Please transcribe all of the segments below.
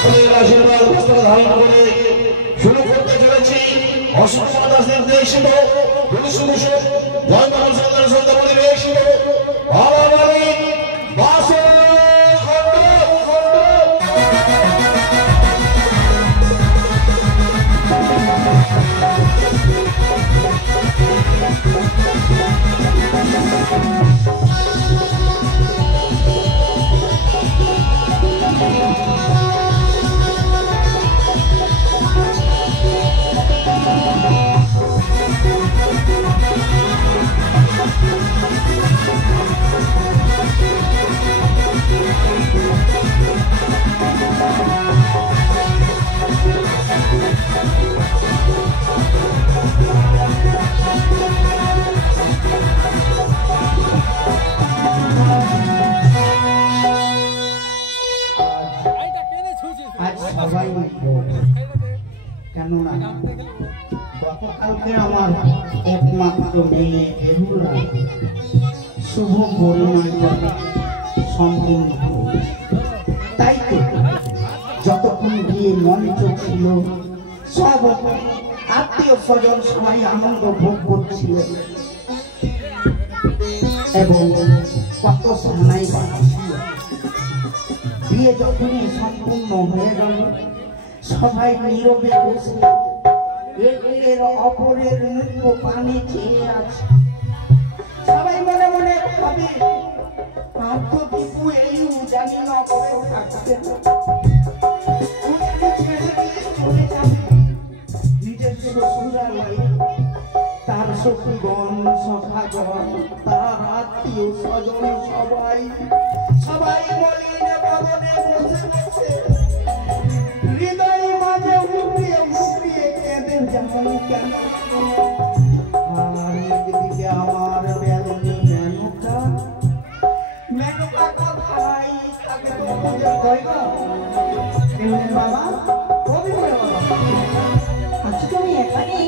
সকলের আশীর্বাদ পুস্তক ধারণ করে শুরু করতে চলেছি অসংখ্য দাসের নির্দেশিত গুরুসুদূষণ জয় মানুষ সন্ধ্যা পরিবেশিত বাবাবাড়ি বাসে গতকালকে আমার একমাত্র মেয়ে বেহুলা শুভ পরিণয় সম্পূর্ণ, তাই তো যতক্ষণ গিয়ে মঞ্চ ছিল সব আত্মীয় স্বজন সবাই আনন্দ ভোগ করছিল এবং কত সামনাই বাড়ছিল। বিয়ে যখনই সম্পূর্ণ হয়ে গেল সবাই নীরবে বসে একের অপরের মুখ পানি চেয়ে আছে। সবাই মনে মনে ভাবে পার্থ দীপু এই জানি না করে থাকতে চলে যাবে নিজের শ্বশুরালয়ে। তার সখীগণ সখাগণ তার আত্মীয় স্বজন সবাই সবাই মলিন ভবনে বসে বসে হৃদয় মাঝে মুখরিয়ে মুখরিয়ে কেঁদে যেমন কেন। আর একদিকে আমার বেরোনি মেনকা মেনকা কোথায় তাকে তো খুঁজে পাই না। বাবা কবি বাবা আচ্ছা তুমি এখানে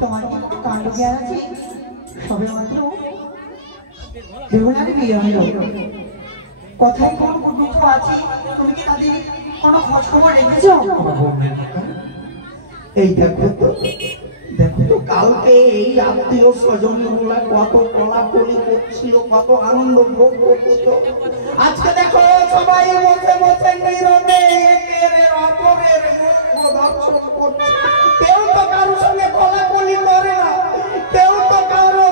তোমার কাণ্ড জ্ঞান আছে সবে মাত্র বেহুলার বিয়ে হইল কথায় কোন দুঃখ আছে তুমি কি তাদের কোনো খোঁজ খবর রেখেছ? এই দেখো তো কালকে এই আত্মীয় স্বজন গুলা কত কোলাকুলি করছিল, কত আনন্দ ভোগ করছিল। আজকে দেখো সবাই বসে বসে নীরবে একের অপরের মুখ দর্শন করছে। কেউ তো কারোর সঙ্গে কোলাকুলি করে না, কেউ তো কারো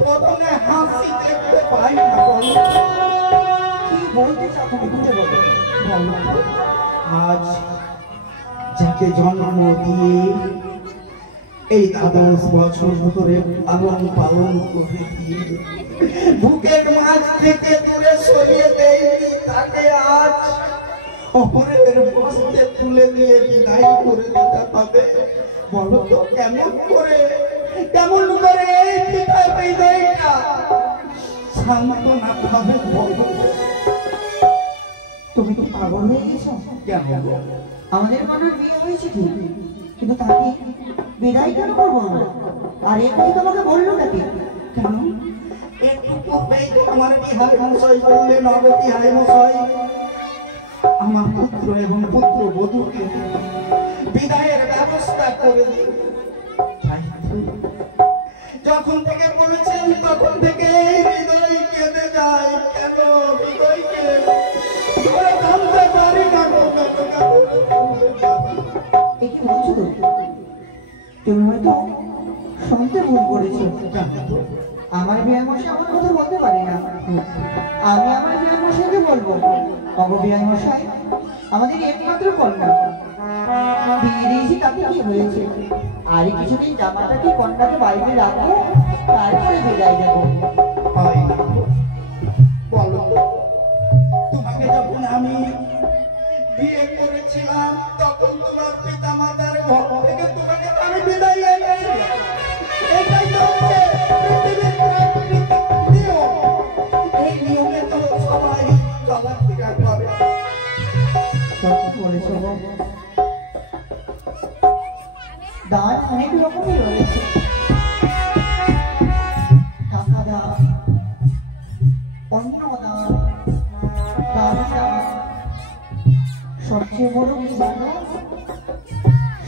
বদনে হাসি দেখতে পাই না। কি বলতে চাও তুমি বুঝে বলো। আজ যাকে জন্ম দিয়ে এই 10 বছর ধরে পালন করে দিয়ে বুকের মাঝ থেকে দূরে সরিয়ে দেয়নি, তাকে আজ অপরের বস্তে তুলে দিয়ে বিদায় করে দিতে হবে। বলো তো কেমন করে এই পিতার হৃদয়টা সান্ত্বনা পাবে? বলো তুমি তো পাগল হয়ে গেছো। কেন? আমাদের মনের বিয়ে হয়েছে ঠিক, কিন্তু তাকে বিদায় কেন করবো আমরা? আর এই কথা তোমাকে বললো নাকি? কেন? একটু পূর্বেই তো আমার বিহার মশাই বললেন, বিহার মশাই আমার পুত্র এবং পুত্র বধূকে বিদায়ের ব্যবস্থা করে দিন। যখন থেকে বলেছেন তখন থেকে হৃদয় কেঁদে যায়। কেন হৃদয়কে জানতে পারি না। তুমি হয়তো শুনতে ভুল করেছো। আমার বিয়ার মশাই আমার কথা বলতে পারি না, আমি আমার বিয়ার মশাইকে বলবো। বিয়ার মশাই আমাদের একমাত্র কন্যা, বিয়ে দিয়েছি তাতে কি হয়েছে? আর কিছুদিন জামাটাকে কন্যাকে বাড়িতে রাখবো, তারপরে বিদায় দেবো। বলো তোমাকে যখন আমি বিয়ে করেছিলাম তখন তোমার পিতা মাতার ঘর থেকে তোমাকে আমি বিদায় এনেছিলাম। এটাই তো এই নিয়মে তো সবাই চলাফেরা করে। দান অনেক রকমই রয়েছে, টাকা দান, অন্ন দান, দান দান, সবচেয়ে বড় কি জানো?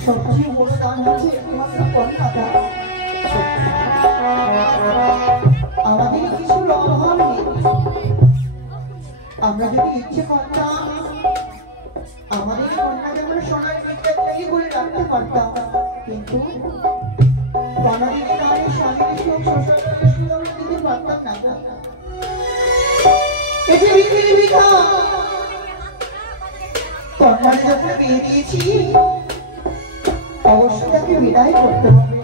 সবচেয়ে বড় দান হচ্ছে একমাত্র কন্যাটা। আমাদের কিছু অভাব নেই। আমরা যদি ইচ্ছে করতাম আমাদের কন্যাকে আমরা সোনার বিদ্যাটাই করে রাখতে পারতাম, কিন্তু কন্যাকে তাদের স্বামীর সুখ শ্বশুরের সুখ আমরা দিতে পারতাম না। এসে বিক্রি বিঘা কন্যাকে যখন বিয়ে দিয়েছি অবশ্যই তাকে বিদায় করতে হবে।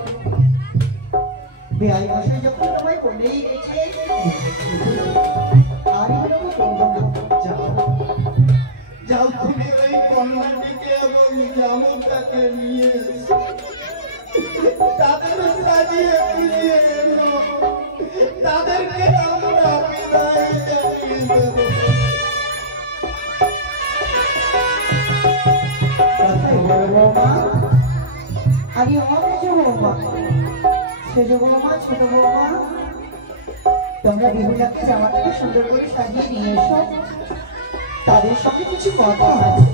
বিদায় বসে যখন তোমায় বলেই গেছে আর এগুলো করবো না। যাও তুমি ওই কন্যাটিকে এবং জামুটাকে নিয়ে তাদের সাজিয়ে ফিরিয়ে এলো, তাদেরকে আমরা বিদায় জানিয়ে দেব। আরে অনেক বৌমা, সেজ বৌমা, ছোট বৌমা, তোমরা বিহুটাকে জামাটাকে সুন্দর করে সাজিয়ে নিয়ে এসো। তাদের সঙ্গে কিছু কথা আছে।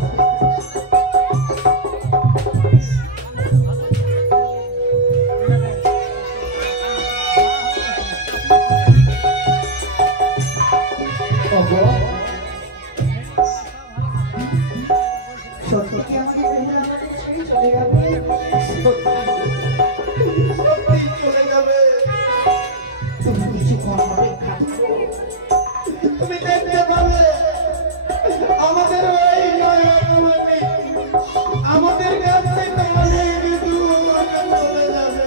সত্যি কি আমাদের বেহুলা আমাদের ছেড়ে চলে যাবে? সত্যি চলে যাবে। তুমি কিছু করবে, তুমি দেখতে পাবে আমাদের ওই নয়নমণি আমাদের কাছ থেকে অনেক দূরে চলে যাবে।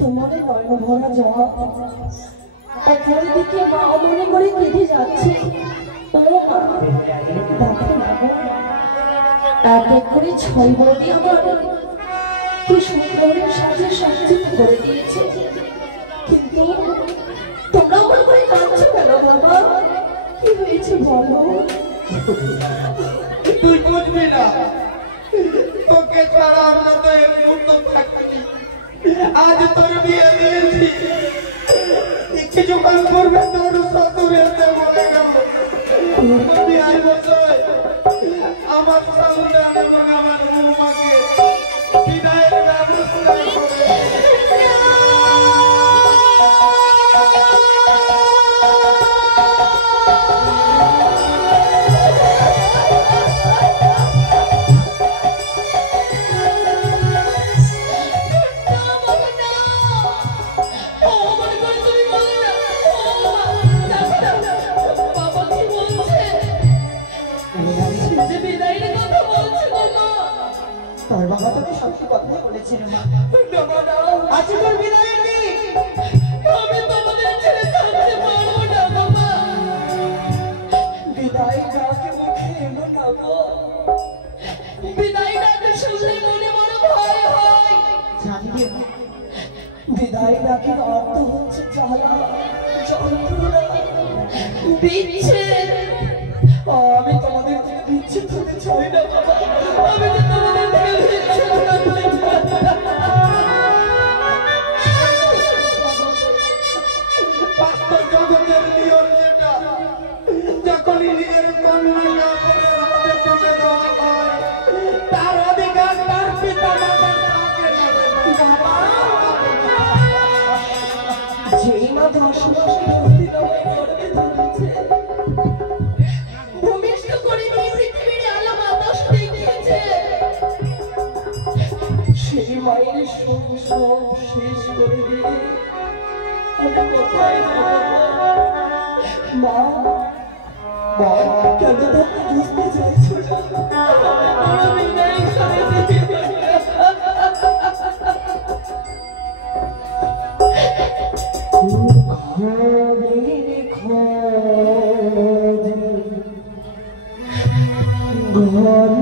তোমাদের নয়ন ভরা যাওয়া অপরদিকে মা মনে করে কেঁদে যাচ্ছে। দেখো না এক এক করে 6 বৌদি আমার কি সুন্দরের সাজে সজ্জিত করে দিয়েছে, কিন্তু তোমরা আমার করে কাঁদছো কেন বাবা? কি হয়েছে বলো? তুই বুঝবি না, তোকে ছাড়া আমরা তো এক মুহূর্ত থাকি। আজ তোর বিয়ে দিয়েছি, কিছুক্ষণ করবে তোর শ্বশুরের মনে গেল বিয়ে বছর আমার সন্তান এবং আমার বৌমাকে বিদায়ের ব্যবস্থা করে। তোর বাবা তোকে সত্যি কথাই বলেছিল মা। আজ তোর বিদায়ের দিন। আমি তোমাদের ছেড়ে থাকতে পারবো না বাবা। বিদায় ডাকে মুখে এলো না গো। বিদায় ডাকে শুনলে মনে মনে ভয় হয়। জানি রে মা, বিদায় ডাকের অর্থ হচ্ছে জ্বালা, যন্ত্রণা, বিচ্ছেদ। আমি তোমাদের থেকে বিচ্ছেদ হতে চাই না বাবা। আমি তো তোমাদের থেকে বিচ্ছেদ হতে চাই না। বাস্তব জগতের নিয়ম যেটা, যখনই নিজের কন্যা না করে হাতে তুলে দেওয়া হয়, তার অধিকার তার পিতা মাতার থাকে না। যেই মা 10 মাসে বস্তি নামে গর্ভে ধরেছে, ভূমিষ্ঠ করে নিয়ে পৃথিবীর আলো বাতাস দেখিয়েছে, সেই মায়ের সব শেষ করে দিয়ে আমি কোথায় মা? মা কেন তাকে বুঝতে চাইছো না? আমি নেই ঘরের খোঁজ ঘরের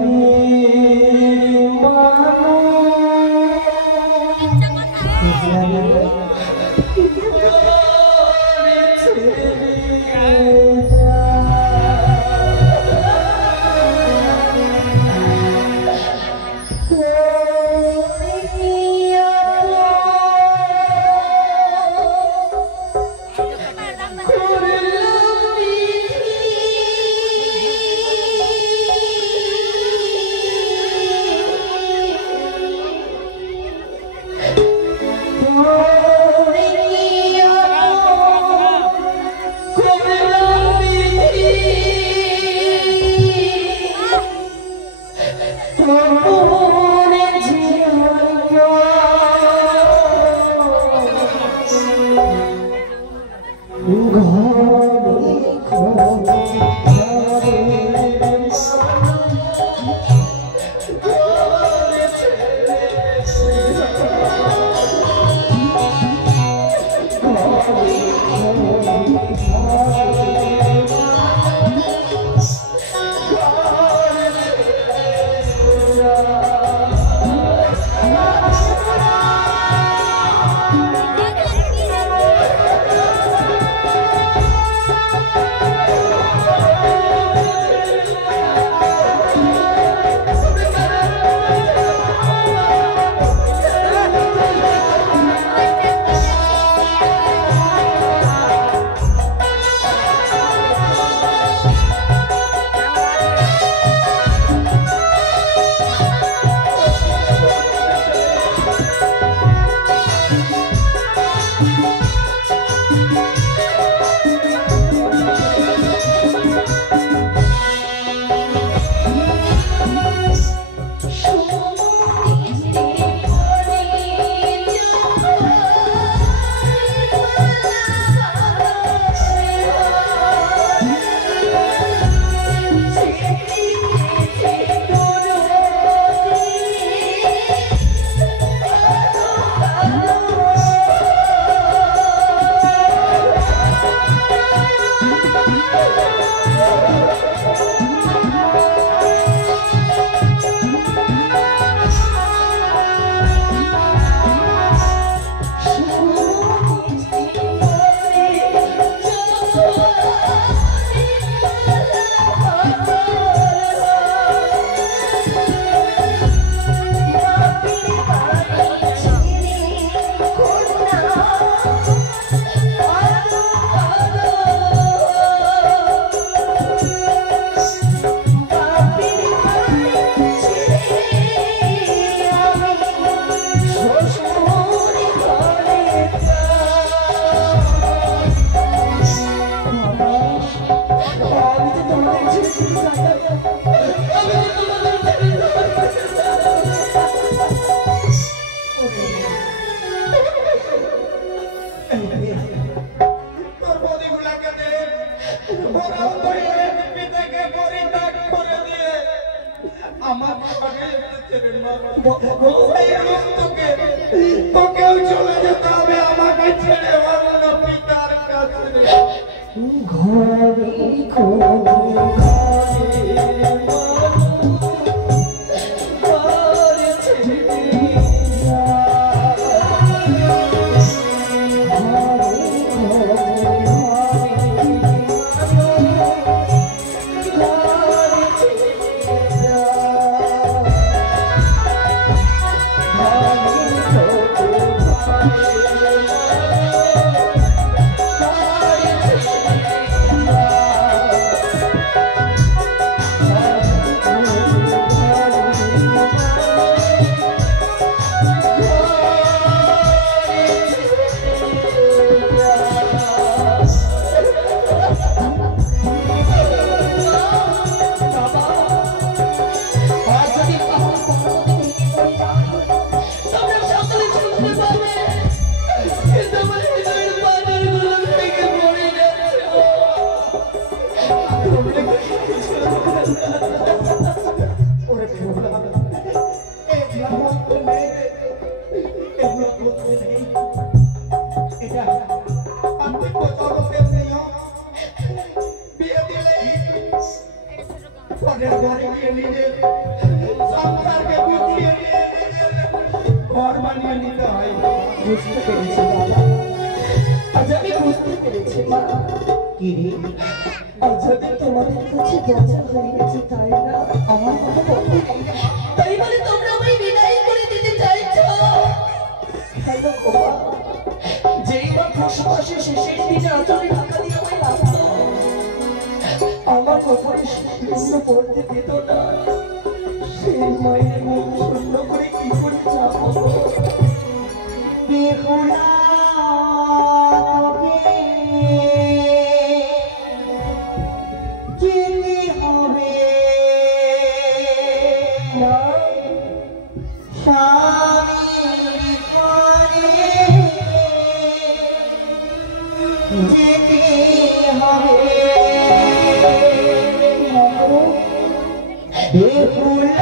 তোকেও চলে যেতে হবে আমাকে ছেড়ে ভালো পিতার কাছে ঘরে এটা নিজের সংসারকে গুছিয়ে নিয়ে নিজের ঘর বানিয়ে নিতে হয়। বুঝতে পেরেছি বাবা, আজ আমি বুঝতে পেরেছি মা। কি রে আজ আমি তোমাদের কাছে বোঝা হয়ে গেছি, তাই না? আমার কথা বলতে তাই বলে তোমরা আমায় বিদায় করে দিতে চাইছো? হ্যালো বাবা, যেই বা পৌষ মাসের শেষের দিনে আচলে ঢাকা দিয়ে আমায় রাখতো, আমার উপরে শূন্য পড়তে দিত না, সেই মায়ের মুখ শূন্য করে কি করে যাবো? বেহুলা তোকে যেতে হবে মা, স্বামীর ঘরে যেতে হবে বেহুলা